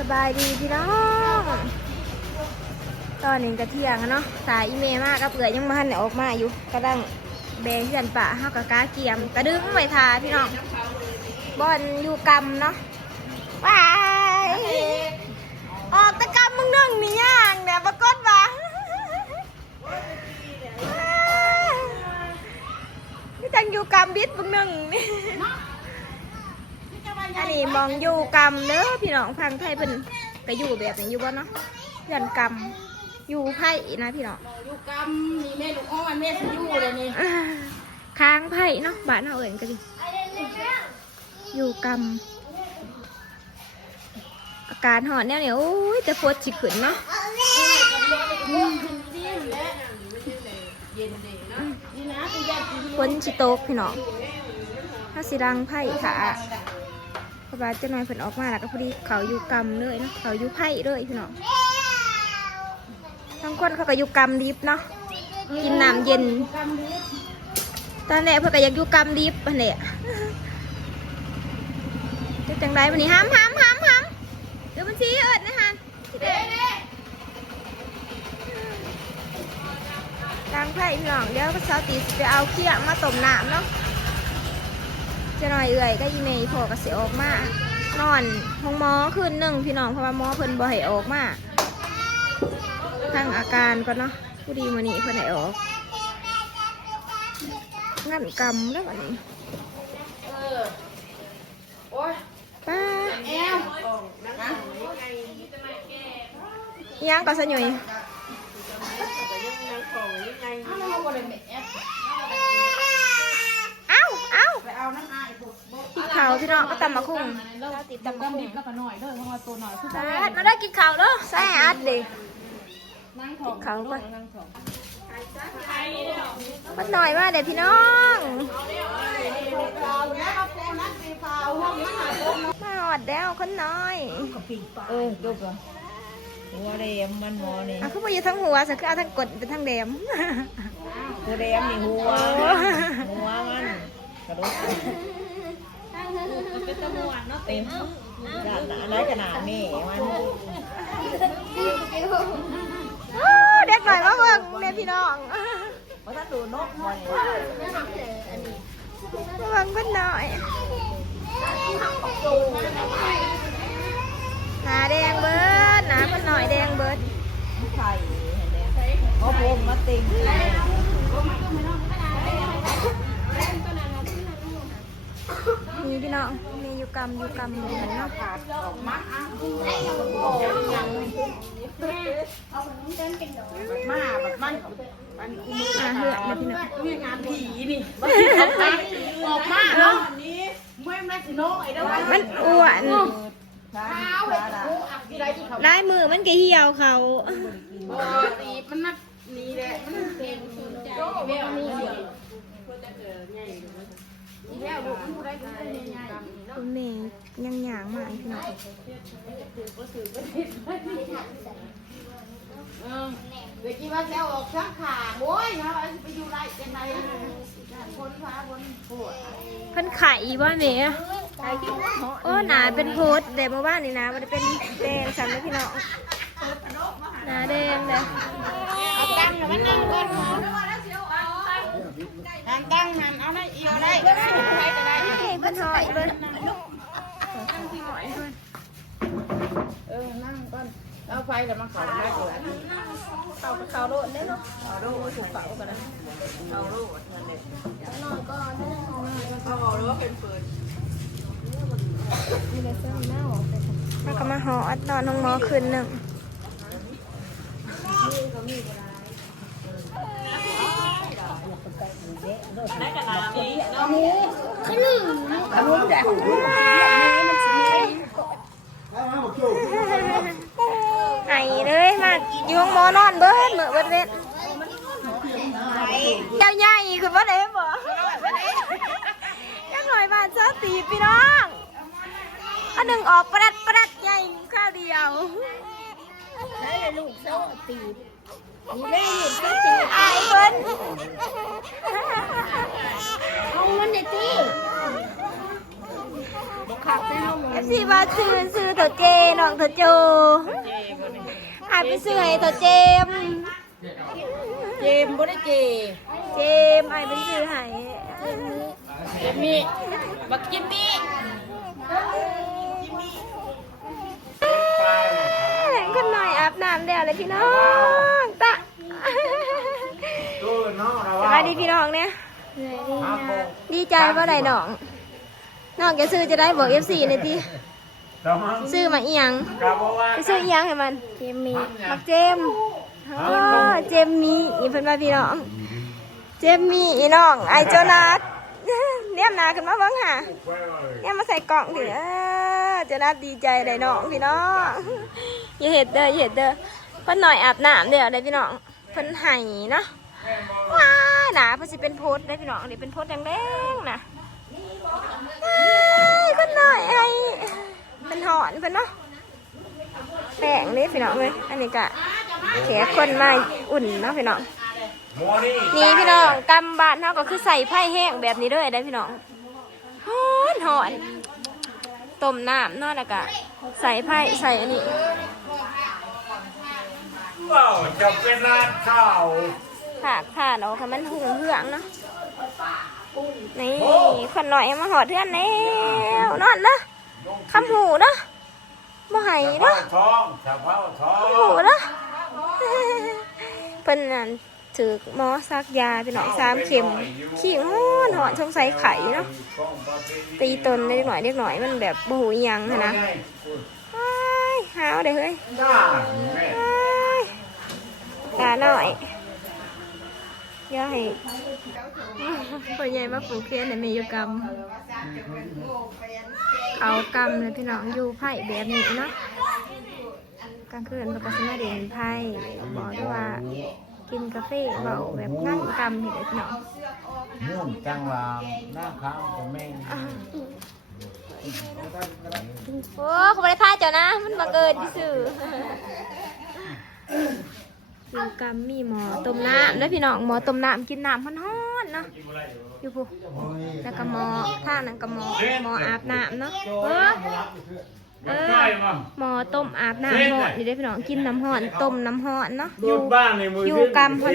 สบายดีพี่น้องตอนนี้กะเที่ยงเนาะสายอีเมลมากก็เปื่อยยังมาหันออกมาอยู่กระดังแบงเพื่อนป่าห้ากะกาเกียมกระดึงไว้ทาพี่น้องบอลอยู่กำเนาะไปออกตะกำมึงนึ่งนี่ย่างเนี่ยปรากฏว่าพี่จังอยู่กำบิดมึงนึ่งนี่อันนี้มองอยู่กำเด้อพี่น้องฟังไทยเพิ่นก็อยู่แบบนี้อยู่บ่เนาะเพื่อนกำอยู่ไผ่นะพี่น้องอยู่กำนี่แม่ลูกอ้อนแม่สิอยู่เลยนี่ค้างไผ่เนาะบ้านเฮาเอิ้นก็ดิอยู่กำอาการหอนแนวนี้โอ้ยแต่โพดสิขึ้นเนาะฝนสิตกพี่น้องถ้าสิรังไผ่ค่ะเพราะว่าเจ้าน้อยเพิ่นออกมาแล้วก็พอดีเขาอยู่กำเลยเนาะเขาอยู่ไผ่เลยพี่น้องทั้งคนเขาก็อยู่กำดิบเนาะกินน้ำเย็นตอนแรกเพื่อนก็อยากอยู่กำดิบอันนี้จะจังไรวันนี้ห้ามเดี๋ยวมันชี้เอิดนะฮะล้างไผ่พี่น้องเดี๋ยวก็สาวตีไปเอาเขี้ยมาต้มน้ำเนาะจะหน่อยเอื่อยก็ยีเมย์พอก็เสียออกมานอนห้องหมอคืนหนึ่งพี่น้องเพราะว่าหมอเพิ่นบ่ให้ออกมาทางอาการก่อนเนาะผู้ดีมื้อนี้เพิ่นให้ออกงั้นกำแล้ววันนี้ป้ายังก็สนุยกินข้าวพี่น้องก็ตำมะคุ้งติดตำมะคุ้งแล้วก็หน่อยเด้อเพราะว่าตัวหน่อยคือมาได้กินข้าวเนาะใส่อัดดิกินข้าวก่อนมันหน่อยมาเด็ดพี่น้องมาหอดแล้วคนน้อยดูก่อนหัวแดมมันหัวนี่อ่ะคือมาอยู่ทั้งหัวสักคือเอาทั้งกดเป็นทั้งแดมหัวแดมนี่หัวมันกระดูกเป็นตะมวนเนาะเต็มอะไรขนาดนี้มันเด็กหน่อยมาเบิ่งเนี่ยพี่น้องเพราะถ้าดูนกมันมาเบิ่งคนน้อยหน้าแดงเบิดหน้าคนน้อยแดงเบิดไข่โอ้โหมาเต็มนี่พี่น้องมีอยู่กำเหมือนเนาะขาดออกมัดอ่ะมาแบบมันคู่มือขาดเนี่ยงานผีนี่ออกมาเนาะนี้ไม่แม่สิโน่ไอ้เด้อมันอ้วนลายมือมันก็เหี่ยวเขาตีมันนักนี่แหละมันเป็นใจแววนี่คุณเมย์ยังหยางมาพี่น้องเดี๋ยวกี้ว่าแซวออกชักขาโว้ยนะไปอยู่ไรเป็นไรคนฟ้าคนปวดเพิ่นไข่ว่าเมย์โอ้หนาเป็นโพสแต่เมื่อวานนี่นะมันเป็นแดงสั่นเลยพี่น้องหนาแดงเลยเอาตั้งหน่อยมันนั่งก่อนตั้งหันเอาได้อีกได้เพิ่นหอยเพิ่นนั่งก่อนเอาไฟแล้วมาขอได้ตัวนี้เขาโลดได้เนาะเขาโลดถูกเป่ากันนะเขาโลดนั่นเองนอนก่อนเขาบอกเลยว่าเป็นเปิดนี่เลยเสื้อหน้าออกแล้วก็มาห่ออัดนอนห้องหมอคืนหนึ่งได้กระดาษนี้เอาหมูขึ้นหนึ่งเอาหมูแดงไห้เลยมาอยู่ห้องหมอนอนเบิ้ลเหมือนเบิ้ลเว้นเจ้าใหญ่คือว่าเด็บบ่ยังหน่อยบ้านเสื้อตีพี่น้องอันหนึ่งออกประดัดใหญ่ข้าวเดียวได้ลูกเสื้อตีนี่ได้ลูกเสื้อตีไอ้เบิ้ลเอามันเด็ดตี ขาดได้ห้อง FC ว่าซื้อตัวเจน้องตัวโจหายไปซื้อให้ตัวเจม เจมบ่ได้เจ เจมไอ้ไปซื้อให้ เจมี่บักจิมมี่ คนหน่อยอาบน้ำแล้วเลยพี่น้องตะสบายดีพี่น้องเนี่ยดีใจว่าได้น้องน้องจะซื้อจะได้บอก FC ในที่ซื้อมาอีหยังไปซื้ออีหยังให้มันเจมมี่มักเจมเจมมี่อีเพิ่นว่าพี่น้องเจมมี่อีน้องไอโจนัสเนี่ยนาขึ้นมาเบิ่งค่ะเนี่ยมาใส่กล่องดิโจนัสดีใจได้น้องพี่น้องอย่าเห็ดเด้ออย่าเห็ดเด้อเพิ่นหน่อยอาบน้ำเด้อได้พี่น้องเพิ่นไห้เนาะว้าหนาเพิ่นสิเป็นโพสได้พี่น้องนี่เป็นโพสแดงๆนะเพิ่นหน่อยไอ้เป็นหอนเพิ่นเนาะแป้งนี่พี่น้องเลยอันนี้ก็แขกคนมาอุ่นเนาะพี่น้องนี่พี่น้องกำบานเนาะก็คือใส่ไผ่แห้งแบบนี้ด้วยได้พี่น้องหอนต้มน้ำเนาะแล้วก็ใส่ไผ่ใส่อันนี้ ว้าวจะเป็นร้านข้าว ผ่าเนาะค่ะมันหุงเหืองเนาะนี่คนหน่อยมาหอดเทือนแล้วนอนเนาะคำหูเนาะบ่ไหายเนาะ ท้องสะเพาท้อง หูเนาะเพิ่นนั่นถือหมอซักยาพี่น้อง3 เข็มขี้หอนสงสัยไข่เนาะตีตนเล็กหน่อยมันแบบบ่หูอิหยังหั้นนะหาวเด้อเฮ้ยตาหน่อยย่าให้พ่อใหญ่มาปลูกเคียนในเมยุกรรมเอากรรมเลยพี่น้องอยู่ไผ่แบบนี้เนาะกลางคืนเราก็สมาเดินไผ่บอกด้วยว่ากินกาแฟเบาแบบนั่งกรรมนี่เลยพี่น้อง มุ่นจังหวะหน้าข้าวกับแม่ โอ้เขาไม่ได้ท่าเจ้านะมันบังเอิญที่สื่ออยู่กรรมมีหมอต้มน้ำนะพี่น้องหมอต้มน้ำกินน้ำมันฮ้อนเนาะอยู่ปุ๊แล้วก็หมอท่านั่นก็หมออาบน้ำเนาะหมอต้มอาบน้ำฮ้อนนี่ได้พี่น้องกินน้ำฮ้อนต้มน้ำฮ้อนเนาะอยู่กรรมฮ้อน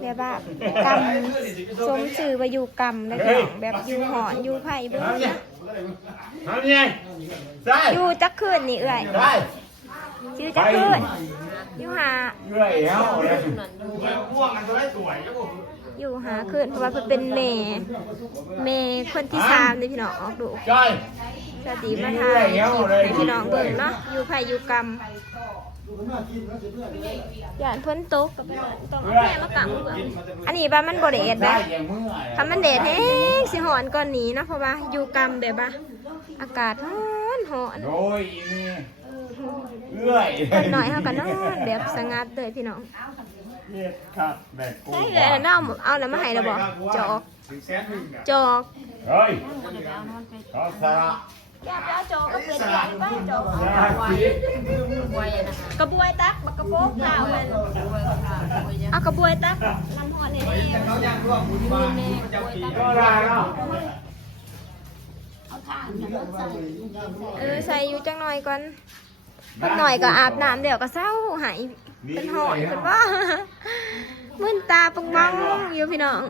แบบว่ากรรมสมสื่อว่าอยู่กรรมได้พี่น้องแบบอยู่หอนอยู่ไผ่เบิ้งนะอยู่จักคืนนี่เอื่อยชื่อจักคืนอยู่หาอยู่หาคืนเพราะว่าเพิ่นเป็นแม่คนที่3นี่พี่น้องออกดูสติมาถ่ายคลิปให้พี่น้องเบิ่งเนาะอยู่ไผ่อยู่กรรมอย่าพ้นตกกับต้องเอาแม่มากำเบิ่งอันนี้บ้านมันบ่ได้เอ็ดนะถ้ามันเด็ดแห้งสิหอนก่อนนี้นะเพราะว่าอยู่กรรมแบบว่าอากาศหอนโดยนี่เอื้อย เปิดหน่อยเฮากันนอนแบบสงัดเลยพี่น้อง ครับแบกกู ใช่เลยน้าเอาแล้วมาให้เราบอกจอก เฮ้ยเขาสาระ อยากเอาจอกก็เป็นใหญ่ไปจอกกระบวยตักบักกระโปงข้าวมันเอากระบวยตักน้ำหอนนี่ก็ได้เนาะ ใส่อยู่จังหน่อยก่อนเป็นหน่อยก็อาบน้ำเดี๋ยวก็เศร้าหายเป็นหอยเป็นว่ามึนตาปังมังอยู่พี่น้อง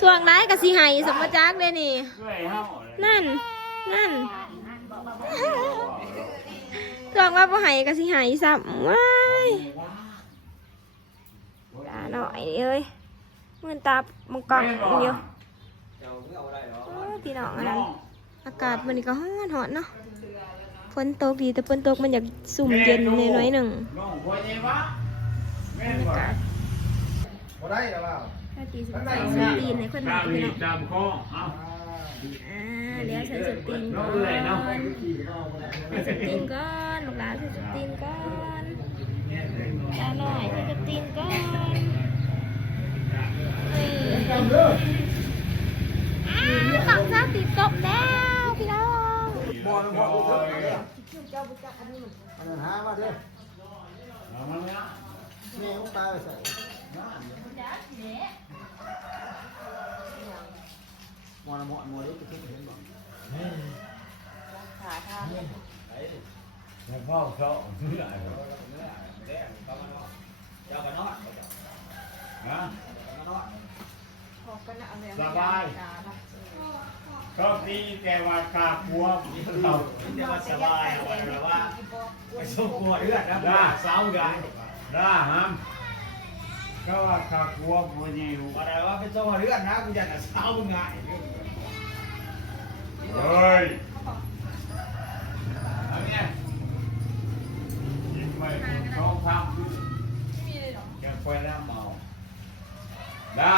ช่วงไหนก็สิหายสมจักเลยนี่นั่นช่วงว่าบ่หายก็สิหายซ้ำว้ายตาหน่อยเอ้ยมึนตามังกรอยู่พี่น้องอันนั้นอากาศมันก็หอนเนาะฝนตกดีแต่ฝนตกมันอยากสุ่มเย็นน้อยหนึ่งถ้าตีสุดใส่สตีนให้คนหน่อยพี่น้องเดี๋ยวใส่สตีนก่อนใส่สตีนก่อนลูกหลานใส่สตีนก่อนตาหน่อยใส่สตีนก่อนสั่งซาติดตบแล้วพี่น้อง อละหมอนมอรู้จะขึ้นเห็นบ่ ขาท่า ในพ่อเขาเนื้อนะ พอกันเอาแล้ว สบายก็ดีแต่ว่ากาบวมเรา จะว่าสบายอะไรว่าไปส่งกลัวเลือดนะสาวกัน ได้ฮะก็ว่ากาบวมมันอยู่ อะไรว่าไปส่งเลือดนะกูอยากจะสาวง่าย เฮ้ยอันเนี้ยยิ้มไปเขาทำยังไปแล้วเมาได้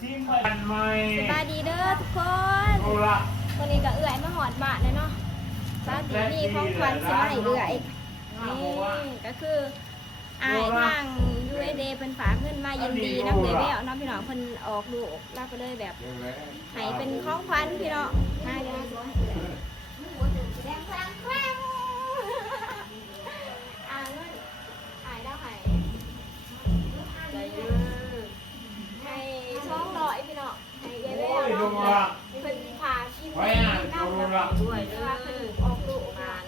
จิ้มไปกันไหม สบายดีเด้อทุกคน ดูละ วันนี้ก็เอื่อยมาหอดบาทเลยเนาะสาธิตมีของขวัญสิมาให้เอื่อยนี่ก็คืออายทาง USD เพิ่นฝากเงินมายินดีน้ำเดวิลน้ำพี่น้องเพิ่นออกลูกรับไปเลยแบบให้เป็นของขวัญพี่น้องมาเดี๋ยวแดงแดงแดงอ่าเงินอายได้ให้ให้200พี่น้องให้เดวิล ดู เนาะ ละ เพิ่นพากิน ไว้อ่ะดูละ ด้วยเวลาเพิ่นออกลูกงาน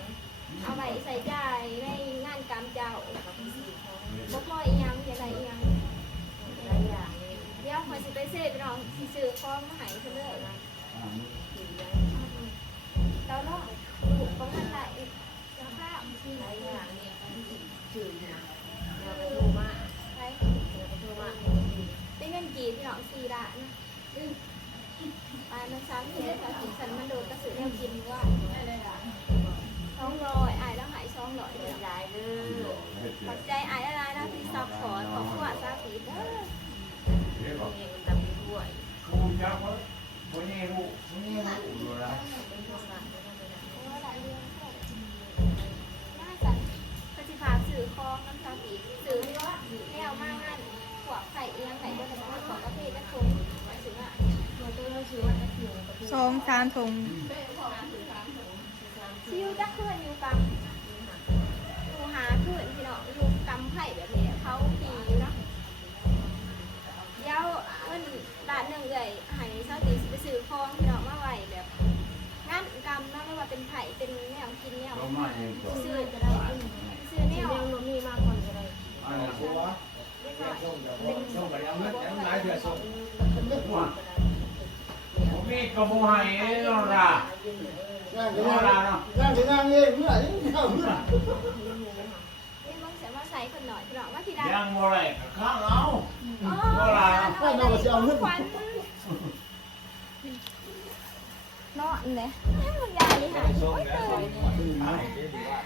เอาไปใส่ใจในงานกรรมเจ้าบ่พออีหยังจะได้อีหยังหลายอย่างเดี๋ยวขอยสิไปเสพพี่น้องสิซื้อของมาให้เพิ่นเลยเราเนาะลูกของมันหลายจะข้าวหลายอย่างนี่จืดนะเดี๋ยวไปดูมาไปเดี๋ยวไปดูมาเป็นเงินกี่พี่น้อง4ล้านนะไปมันซ้ำเทสกินสันมันโดนกระสือแนวกินว่า200อายแล้วหาย200เลยหลายเลยขอบใจอายอะไรนะที่ซัพพอร์ตขอบคุณซาสีเด้อ เดี๋ยวก่อน เองดำด้วย กูจะว่าวันนี้รู้ดูละ โอ้หลายเรื่องน่าจะปฏิภาณสื่อคลองน้ำซาสีสื่อแนวมากนั่นขวบไข่เอียงไข่ก็จะมาของประเทศก็คงหมายถึงอ่ะ2-3 ถุงซิวจะขึ้นอยู่กับอยู่หาขึ้นพี่น้องอยู่กำไผ่แบบนี้เขาปีอยู่เนาะเดี๋ยวเงินบาทหนึ่งเลยหายเช้าตีไปซื้อคองพี่น้องมาไหวแบบงานกำเนาะไม่ว่าเป็นไผ่เป็นแนวกินแนว เรามาเองก่อน ซื้อจะได้ซื้อแนวมีมากกว่าจะได้ อันนั้นตัว เล็กน้อย ส่งไปเอาเงินหลายเดือนส่ง ผมมีกระบอกให้เราละ งานจะงานเองเมื่อไหร่เข้าเมื่อ เอ้ยมึงเสียมาใส่คนหน่อยพี่น้องว่าที่ได้ ยังบ่ไรข้างเอา อ๋อควันเนาะเนี่ยมึงยายหาย ส่ง โอ๊ย แล้ว เอ้ ส่ง ย หายดีว่า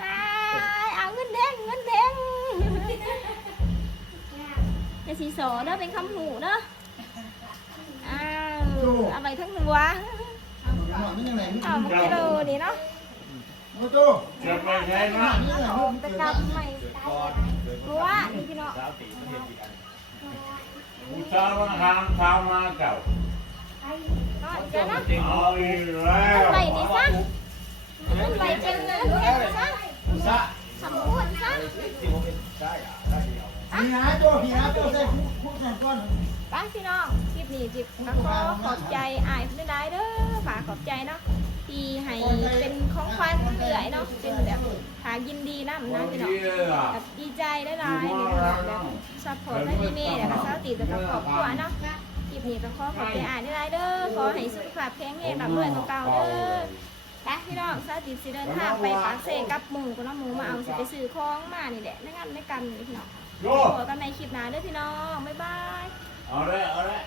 ตายเอาเงินแดงจะสีโสเด้อเป็นคำหูเด้ออ้าวเอาไปทั้งหัว มันยังไง เอามากิโลนี่เนาะ มาตู้ จะไปใช้นะ เอาไปกำใหม่ ก่อน เพราะว่านี่พี่น้อง สาวตีมันเห็นดีกัน กูชอบวันทางเท้ามาเก่า เนาะเดี๋ยวนะ เอาอีกแล้ว ไปนี่ซะมันไปเป็นเงินเก็บซะ ซะ ทำพูดซะ ที่ผมเป็นได้อะได้เดียว พี่หาตัวใส่พวกก้อน ป้าพี่น้องคลิปนี้จิบก็ขอขอบใจอายไม่ได้เด้อฝากขอบใจเนาะที่ให้เป็นของขวัญเอื่อยเนาะเป็นแบบหายินดีนะนะพี่น้องแบบดีใจได้หลายนี่แบบซัพพอร์ตให้พี่เมย์แล้วก็สาวตีแต่กับครอบครัวเนาะคลิปนี้ก็ขอขอบใจอายได้หลายเด้อขอให้สุขภาพแข็งแรงร่ำรวยเก่าๆเด้อไปพี่น้องสาวตีสิเดินทางไปปากเซกับหมูก็น้องหมูมาเอาสิไปซื้อของมานี่แหละในงานในกันนี่พี่น้อง โย่ ขอกันในคลิปหน้าเด้อพี่น้องบ๊ายบาย เอาเลย